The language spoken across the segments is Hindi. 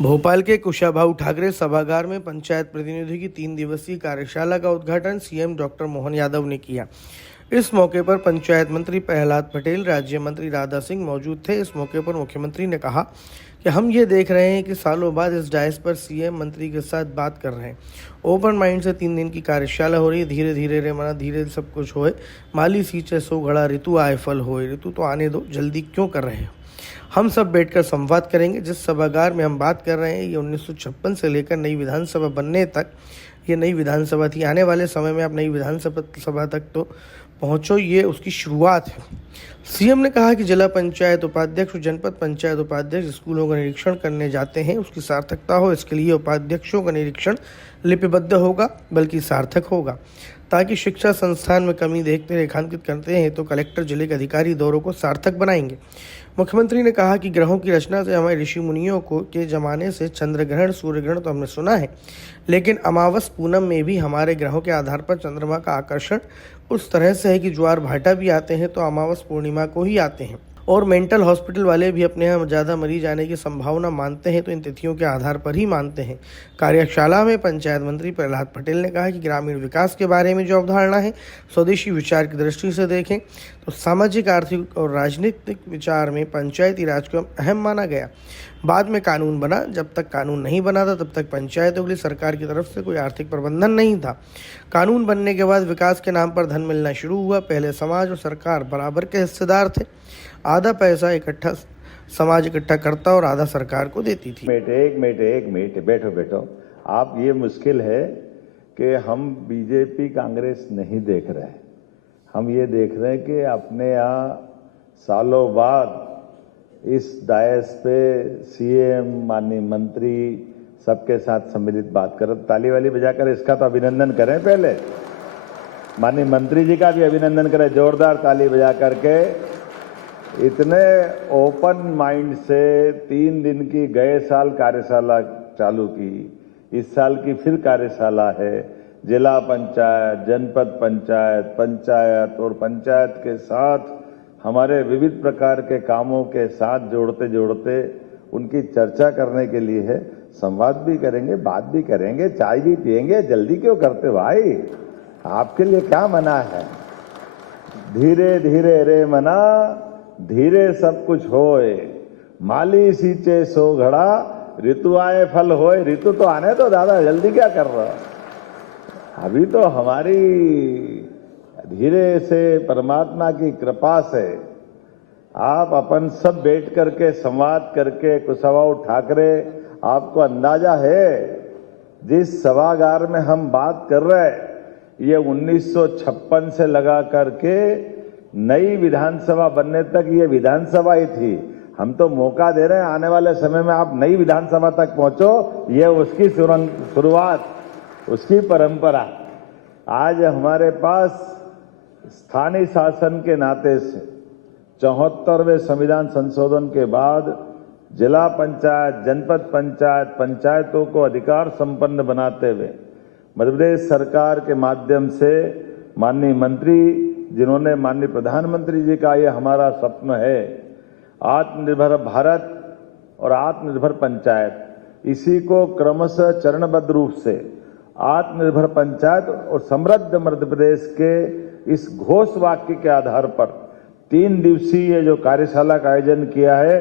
भोपाल के कुशाभाऊ ठाकरे सभागार में पंचायत प्रतिनिधि की 3 दिवसीय कार्यशाला का उद्घाटन सीएम डॉक्टर मोहन यादव ने किया। इस मौके पर पंचायत मंत्री प्रहलाद पटेल, राज्य मंत्री राधा सिंह मौजूद थे। इस मौके पर मुख्यमंत्री ने कहा कि हम ये देख रहे हैं कि सालों बाद इस डायस पर सीएम मंत्री के साथ बात कर रहे हैं। ओपन माइंड से 3 दिन की कार्यशाला हो रही है। धीरे धीरे रे मना धीरे सब कुछ होए, माली सींचे सो घड़ा, ऋतु आए फल होए। ऋतु तो आने दो, जल्दी क्यों कर रहे हैं। हम सब बैठकर संवाद करेंगे। जिस सभागार में हम बात कर रहे हैं, ये 1956 से लेकर नई विधानसभा बनने तक ये नई विधानसभा थी। आने वाले समय में आप नई विधानसभा तक तो पहुंचो, ये उसकी शुरुआत है। सीएम ने कहा कि जिला पंचायत उपाध्यक्ष और जनपद पंचायत उपाध्यक्ष स्कूलों का निरीक्षण करने जाते हैं, उसकी सार्थकता हो इसके लिए उपाध्यक्षों का निरीक्षण लिपिबद्ध होगा, बल्कि सार्थक होगा। ताकि शिक्षा संस्थान में कमी देखते रेखांकित करते हैं तो कलेक्टर जिले के अधिकारी दौरों को सार्थक बनाएंगे। मुख्यमंत्री ने कहा कि ग्रहों की रचना से हमारे ऋषि मुनियों को के जमाने से चंद्र ग्रहण, सूर्य ग्रहण तो हमने सुना है, लेकिन अमावस पूनम में भी हमारे ग्रहों के आधार पर चंद्रमा का आकर्षण उस तरह से है कि ज्वार भाटा भी आते हैं तो अमावस पूर्णिमा को ही आते हैं। और मेंटल हॉस्पिटल वाले भी अपने यहाँ ज़्यादा मरीज आने की संभावना मानते हैं तो इन तिथियों के आधार पर ही मानते हैं। कार्यशाला में पंचायत मंत्री प्रहलाद पटेल ने कहा कि ग्रामीण विकास के बारे में जो अवधारणा है, स्वदेशी विचार की दृष्टि से देखें तो सामाजिक, आर्थिक और राजनीतिक विचार में पंचायती राज को अहम माना गया। बाद में कानून बना, जब तक कानून नहीं बना था तब तक पंचायतों के लिए सरकार की तरफ से कोई आर्थिक प्रबंधन नहीं था। कानून बनने के बाद विकास के नाम पर धन मिलना शुरू हुआ। पहले समाज और सरकार बराबर के हिस्सेदार थे। आधा पैसा इकट्ठा समाज इकट्ठा करता और आधा सरकार को देती थी। एक मिनट बैठो। आप, ये मुश्किल है कि हम बीजेपी कांग्रेस नहीं देख रहे हैं। हम ये देख रहे हैं कि अपने यहाँ सालों बाद इस डायस पे सीएम, माननीय मंत्री सबके साथ सम्मिलित बात कर, ताली वाली बजाकर इसका तो अभिनंदन करें। पहले माननीय मंत्री जी का भी अभिनंदन करें, जोरदार ताली बजा करके। इतने ओपन माइंड से 3 दिन की गए साल कार्यशाला चालू की, इस साल की फिर कार्यशाला है। जिला पंचायत, जनपद पंचायत, पंचायत और पंचायत के साथ हमारे विविध प्रकार के कामों के साथ जोड़ते जोड़ते उनकी चर्चा करने के लिए है। संवाद भी करेंगे, बात भी करेंगे, चाय भी पिएंगे। जल्दी क्यों करते भाई, आपके लिए क्या मना है। धीरे धीरे रे मना, धीरे सब कुछ होए, माली सींचे सो घड़ा, ऋतु आए फल होए। ऋतु तो आने दो दादा, जल्दी क्या कर रहा। अभी तो हमारी धीरे से परमात्मा की कृपा से आप अपन सब बैठ करके संवाद करके, कुशाभाऊ ठाकरे, आपको अंदाजा है जिस सभागार में हम बात कर रहे हैं, ये 1956 से लगा करके नई विधानसभा बनने तक ये विधानसभा ही थी। हम तो मौका दे रहे हैं, आने वाले समय में आप नई विधानसभा तक पहुंचो, ये उसकी शुरुआत, उसकी परंपरा। आज हमारे पास स्थानीय शासन के नाते से 74वें संविधान संशोधन के बाद जिला पंचायत, जनपद पंचायत, पंचायतों को अधिकार संपन्न बनाते हुए मध्य प्रदेश सरकार के माध्यम से माननीय मंत्री, जिन्होंने माननीय प्रधानमंत्री जी का ये हमारा स्वप्न है, आत्मनिर्भर भारत और आत्मनिर्भर पंचायत, इसी को क्रमशः चरणबद्ध रूप से आत्मनिर्भर पंचायत और समृद्ध मध्य प्रदेश के इस घोष वाक्य के आधार पर 3 दिवसीय जो कार्यशाला का आयोजन किया है,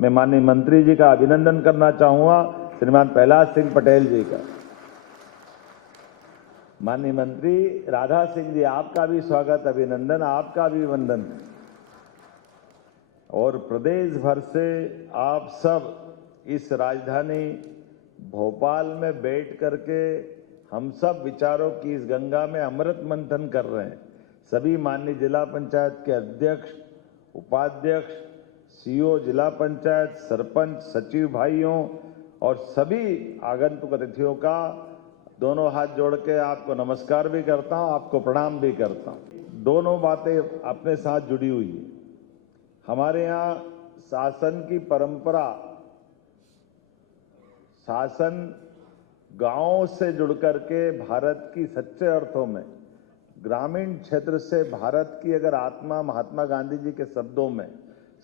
मैं माननीय मंत्री जी का अभिनंदन करना चाहूंगा, श्रीमान प्रहलाद सिंह पटेल जी का। माननीय मंत्री राधा सिंह जी, आपका भी स्वागत, अभिनंदन, आपका भी वंदन। और प्रदेश भर से आप सब इस राजधानी भोपाल में बैठ करके हम सब विचारों की इस गंगा में अमृत मंथन कर रहे हैं। सभी माननीय जिला पंचायत के अध्यक्ष, उपाध्यक्ष, सीईओ जिला पंचायत, सरपंच, सचिव भाइयों और सभी आगंतुक अतिथियों का दोनों हाथ जोड़ के आपको नमस्कार भी करता हूं, आपको प्रणाम भी करता हूं। दोनों बातें अपने साथ जुड़ी हुई है। हमारे यहाँ शासन की परंपरा, शासन गांवों से जुड़ करके भारत की सच्चे अर्थों में, ग्रामीण क्षेत्र से भारत की अगर आत्मा, महात्मा गांधी जी के शब्दों में,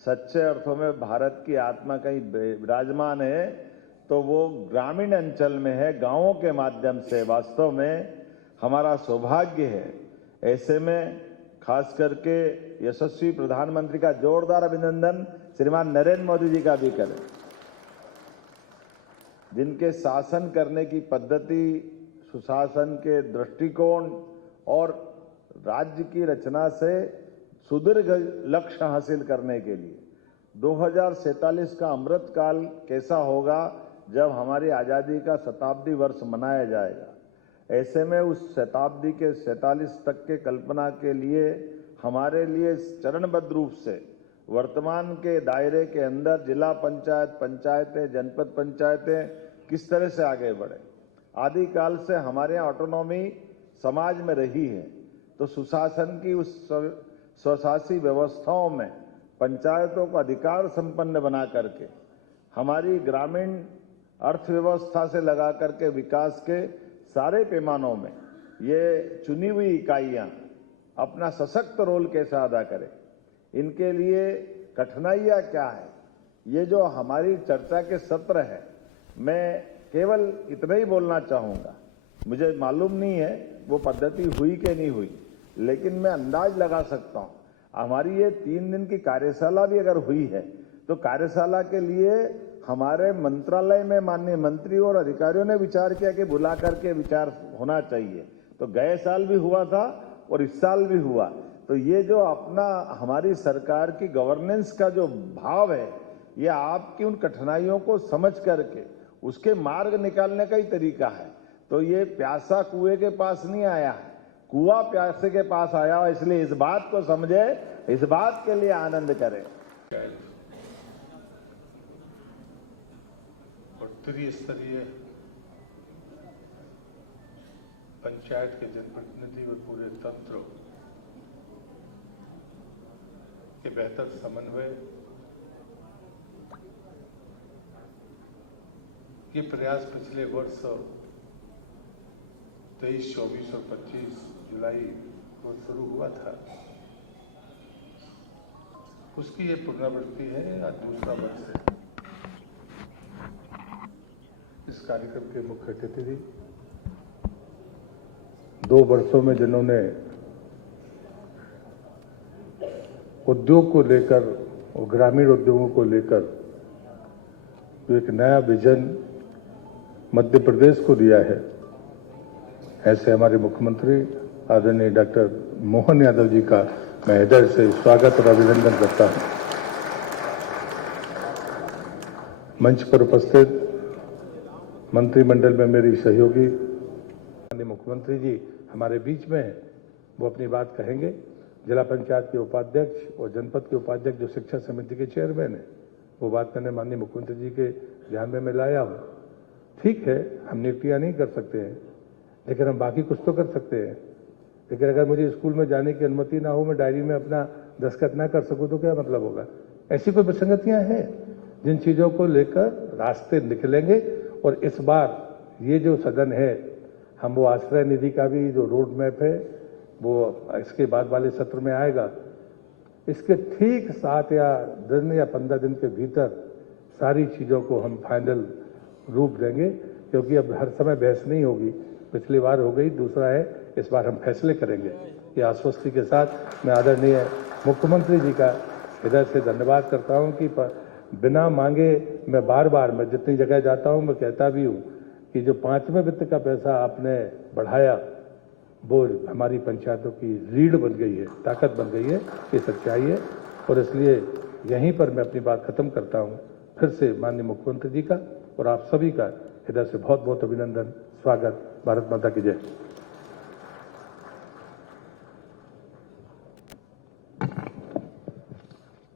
सच्चे अर्थों में भारत की आत्मा कहीं विराजमान है तो वो ग्रामीण अंचल में है, गांवों के माध्यम से वास्तव में हमारा सौभाग्य है। ऐसे में खास करके यशस्वी प्रधानमंत्री का जोरदार अभिनंदन श्रीमान नरेंद्र मोदी जी का भी करें, जिनके शासन करने की पद्धति, सुशासन के दृष्टिकोण और राज्य की रचना से सुदीर्घ लक्ष्य हासिल करने के लिए 2047 का अमृत काल कैसा होगा जब हमारी आज़ादी का शताब्दी वर्ष मनाया जाएगा। ऐसे में उस शताब्दी के 47 तक के कल्पना के लिए हमारे लिए चरणबद्ध रूप से वर्तमान के दायरे के अंदर जिला पंचायत, पंचायतें, जनपद पंचायतें किस तरह से आगे बढ़े। आदिकाल से हमारे यहाँ ऑटोनॉमी समाज में रही है, तो सुशासन की उस स्वशासी व्यवस्थाओं में पंचायतों को अधिकार संपन्न बना करके हमारी ग्रामीण अर्थव्यवस्था से लगा करके विकास के सारे पैमानों में ये चुनी हुई इकाइयां अपना सशक्त रोल कैसे अदा करें, इनके लिए कठिनाइयां क्या है, ये जो हमारी चर्चा के सत्र है, मैं केवल इतना ही बोलना चाहूंगा। मुझे मालूम नहीं है वो पद्धति हुई कि नहीं हुई, लेकिन मैं अंदाज लगा सकता हूं। हमारी ये 3 दिन की कार्यशाला भी अगर हुई है तो कार्यशाला के लिए हमारे मंत्रालय में माननीय मंत्री और अधिकारियों ने विचार किया कि बुला करके विचार होना चाहिए। तो गए साल भी हुआ था और इस साल भी हुआ। तो ये जो अपना हमारी सरकार की गवर्नेंस का जो भाव है, ये आपकी उन कठिनाइयों को समझ करके उसके मार्ग निकालने का ही तरीका है। तो ये प्यासा कुएं के पास नहीं आया है, कुआं प्यासे के पास आया, इसलिए इस बात को समझे, इस बात के लिए आनंद करें। और त्रिस्तरीय पंचायत के जनप्रतिनिधि और पूरे तंत्र के बेहतर समन्वय ये प्रयास पिछले वर्ष 23, 24 और 25 जुलाई को शुरू हुआ था, उसकी ये पुनरावृत्ति है। आज दूसरा वर्ष है। इस कार्यक्रम के मुख्य अतिथि 2 वर्षों में जिन्होंने उद्योग को लेकर और ग्रामीण उद्योगों को लेकर जो एक नया विजन मध्य प्रदेश को दिया है, ऐसे हमारे मुख्यमंत्री आदरणीय डॉक्टर मोहन यादव जी का मैं हृदय से स्वागत और अभिनंदन करता हूं। मंच पर उपस्थित मंत्रिमंडल में मेरी सहयोगी माननीय मुख्यमंत्री जी हमारे बीच में हैं, वो अपनी बात कहेंगे। जिला पंचायत के उपाध्यक्ष और जनपद के उपाध्यक्ष जो शिक्षा समिति के चेयरमैन हैं, वो बात मैंने माननीय मुख्यमंत्री जी के ध्यान में मैं लाया हूँ। ठीक है, हम नियुक्तियाँ नहीं कर सकते हैं, लेकिन हम बाकी कुछ तो कर सकते हैं। लेकिन अगर मुझे स्कूल में जाने की अनुमति ना हो, मैं डायरी में अपना दस्तखत ना कर सकूं, तो क्या मतलब होगा। ऐसी कोई विसंगतियां हैं जिन चीज़ों को लेकर रास्ते निकलेंगे। और इस बार ये जो सदन है, हम वो आश्रय निधि का भी जो रोड मैप है वो इसके बाद वाले सत्र में आएगा। इसके ठीक 7 या 10 या 15 दिन के भीतर सारी चीज़ों को हम फाइनल रूप देंगे, क्योंकि अब हर समय बहस नहीं होगी। पिछली बार हो गई, दूसरा है इस बार हम फैसले करेंगे। ये आश्वस्ति के साथ मैं आदरणीय मुख्यमंत्री जी का हृदय से धन्यवाद करता हूं कि बिना मांगे मैं बार मैं जितनी जगह जाता हूं मैं कहता भी हूं कि जो 5वें वित्त का पैसा आपने बढ़ाया वो हमारी पंचायतों की रीढ़ बन गई है, ताकत बन गई है। ये सच्चाई है और इसलिए यहीं पर मैं अपनी बात खत्म करता हूं। फिर से माननीय मुख्यमंत्री जी का और आप सभी का हृदय से बहुत बहुत अभिनंदन, स्वागत। भारत माता की जय।